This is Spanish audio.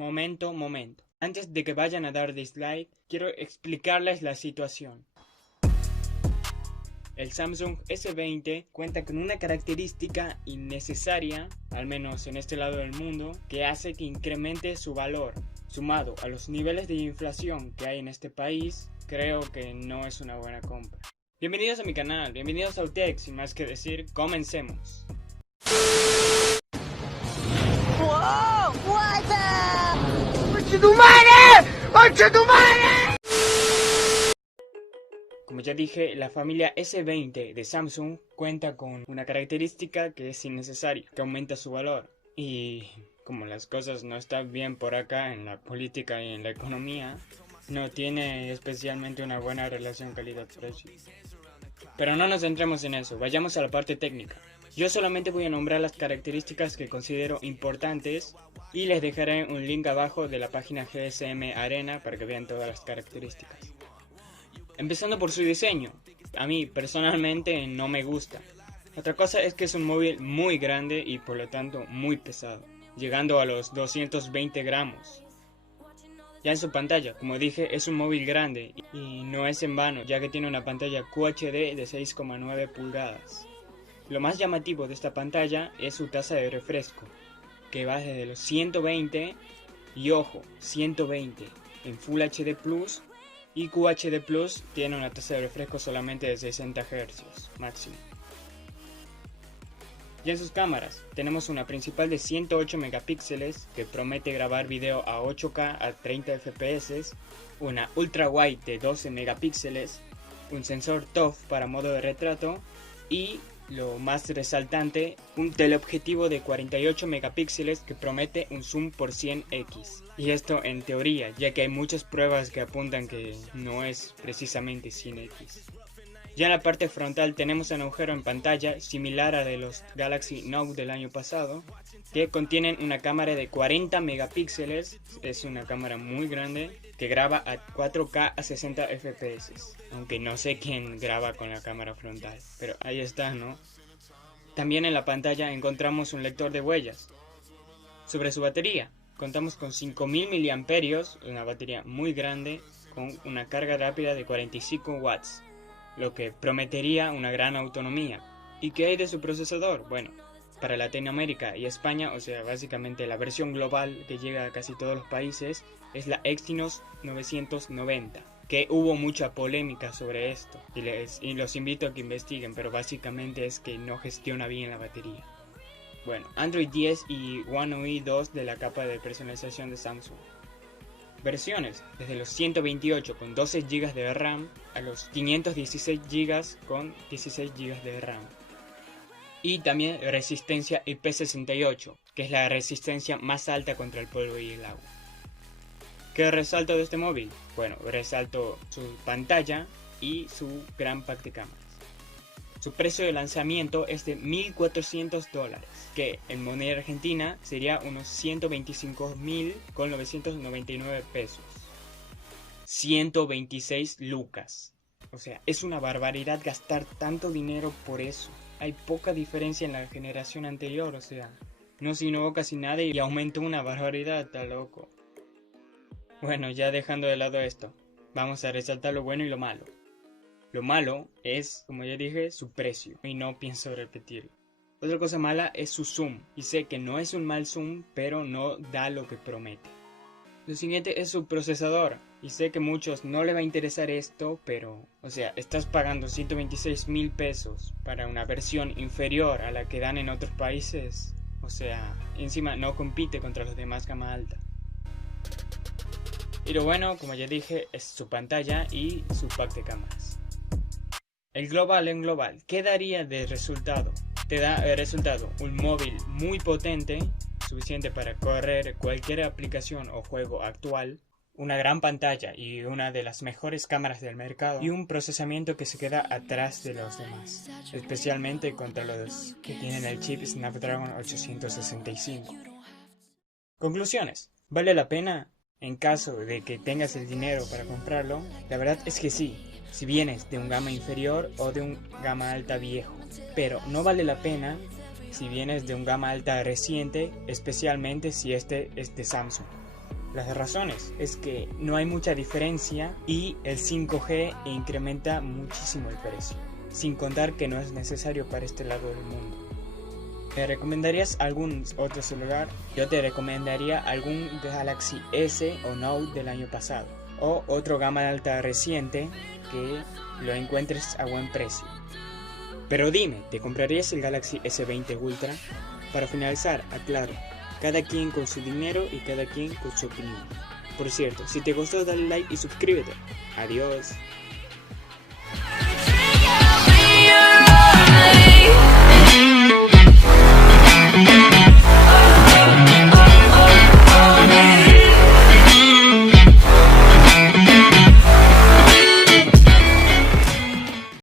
Momento. Antes de que vayan a dar dislike, quiero explicarles la situación. El Samsung S20 cuenta con una característica innecesaria, al menos en este lado del mundo, que hace que incremente su valor. Sumado a los niveles de inflación que hay en este país, creo que no es una buena compra. Bienvenidos a mi canal, bienvenidos a UTEC, sin más que decir, comencemos. ¡Wow! ¡What the! ¡Concha tu madre! ¡Concha tu madre! Como ya dije, la familia S20 de Samsung cuenta con una característica que es innecesaria, que aumenta su valor. Y como las cosas no están bien por acá en la política y en la economía, no tiene especialmente una buena relación calidad-precio. Pero no nos centremos en eso, vayamos a la parte técnica. Yo solamente voy a nombrar las características que considero importantes y les dejaré un link abajo de la página GSM Arena para que vean todas las características. Empezando por su diseño, a mí personalmente no me gusta. Otra cosa es que es un móvil muy grande y por lo tanto muy pesado, llegando a los 220 gramos. Ya en su pantalla, como dije, es un móvil grande y no es en vano, ya que tiene una pantalla QHD de 6,9 pulgadas. Lo más llamativo de esta pantalla es su tasa de refresco, que va desde los 120 y ojo, 120 en Full HD Plus y QHD Plus tiene una tasa de refresco solamente de 60 Hz máximo. Ya en sus cámaras, tenemos una principal de 108 megapíxeles que promete grabar video a 8K a 30 FPS, una ultra wide de 12 megapíxeles, un sensor TOF para modo de retrato y, lo más resaltante, un teleobjetivo de 48 megapíxeles que promete un zoom por 100x. Y esto en teoría, ya que hay muchas pruebas que apuntan que no es precisamente 100x. Ya en la parte frontal tenemos un agujero en pantalla similar a de los Galaxy Note del año pasado, que contienen una cámara de 40 megapíxeles, es una cámara muy grande, que graba a 4K a 60 FPS, aunque no sé quién graba con la cámara frontal, pero ahí está, ¿no? También en la pantalla encontramos un lector de huellas. Sobre su batería, contamos con 5000 mAh, una batería muy grande, con una carga rápida de 45 watts. Lo que prometería una gran autonomía. ¿Y qué hay de su procesador? Bueno, para Latinoamérica y España, o sea, básicamente la versión global que llega a casi todos los países, es la Exynos 990, que hubo mucha polémica sobre esto, y los invito a que investiguen, pero básicamente es que no gestiona bien la batería. Bueno, Android 10 y One UI 2 de la capa de personalización de Samsung. Versiones desde los 128 con 12 GB de RAM a los 516 GB con 16 GB de RAM. Y también resistencia IP68, que es la resistencia más alta contra el polvo y el agua. ¿Qué resalto de este móvil? Bueno, resalto su pantalla y su gran pack de cámaras. Su precio de lanzamiento es de $1.400, que en moneda argentina sería unos 125.999 pesos. 126 lucas. O sea, es una barbaridad gastar tanto dinero por eso. Hay poca diferencia en la generación anterior, o sea, no se innovó casi nada y aumentó una barbaridad, está loco. Bueno, ya dejando de lado esto, vamos a resaltar lo bueno y lo malo. Lo malo es, como ya dije, su precio, y no pienso repetirlo. Otra cosa mala es su zoom, y sé que no es un mal zoom, pero no da lo que promete. Lo siguiente es su procesador, y sé que a muchos no le va a interesar esto, pero, o sea, estás pagando 126.000 pesos para una versión inferior a la que dan en otros países, o sea, encima no compite contra los demás gama alta. Y lo bueno, como ya dije, es su pantalla y su pack de cámaras. El global en global, ¿qué daría de resultado? Te da el resultado un móvil muy potente, suficiente para correr cualquier aplicación o juego actual, una gran pantalla y una de las mejores cámaras del mercado, y un procesamiento que se queda atrás de los demás, especialmente contra los que tienen el chip Snapdragon 865. Conclusiones, ¿vale la pena? En caso de que tengas el dinero para comprarlo, la verdad es que sí. Si vienes de un gama inferior o de un gama alta viejo, pero no vale la pena si vienes de un gama alta reciente, especialmente si este es de Samsung. Las razones es que no hay mucha diferencia y el 5G incrementa muchísimo el precio, sin contar que no es necesario para este lado del mundo. ¿Me recomendarías algún otro celular? Yo te recomendaría algún Galaxy S o Note del año pasado, o otro gama alta reciente que lo encuentres a buen precio. Pero dime, ¿te comprarías el Galaxy S20 Ultra? Para finalizar, aclaro, cada quien con su dinero y cada quien con su opinión. Por cierto, si te gustó dale like y suscríbete. Adiós.